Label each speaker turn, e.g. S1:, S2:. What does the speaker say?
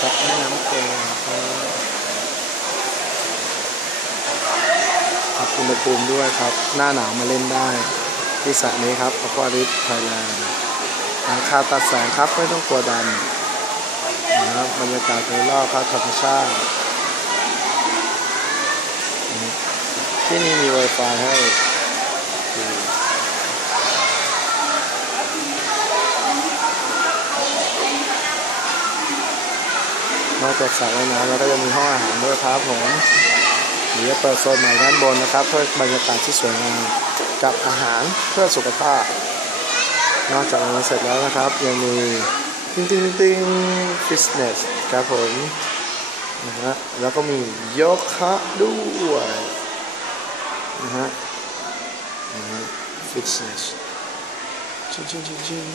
S1: สระแม่น้ำเกงครับอุณหภูมิด้วยครับ หน้าหนาวมาเล่นได้ที่สระนี้ครับอควาริสไทยแลนด์หลังคาตัดแสงครับไม่ต้องกลัวดำนะครับบรรยากาศโดยรอบครับธรรมชาติ ที่นี่มี Wi-Fi ให้ นอกจากสระว่ายน้ำแล้วก็ยังมีห้องอาหารด้วยครับผมเดี๋ยวจะเปิดโซนใหม่ด้านบนนะครับ เพื่อบรรยากาศที่สวยงามกับอาหารเพื่อสุขภาพ นอกจากนั้นเสร็จแล้วนะครับ ยังมีติ้งติ้งติ้งฟิตเนสครับผมนะฮะแล้วก็มีโยคะด้วยนะฮะนะฮะฟิตเนสชิงชิงชิงชิง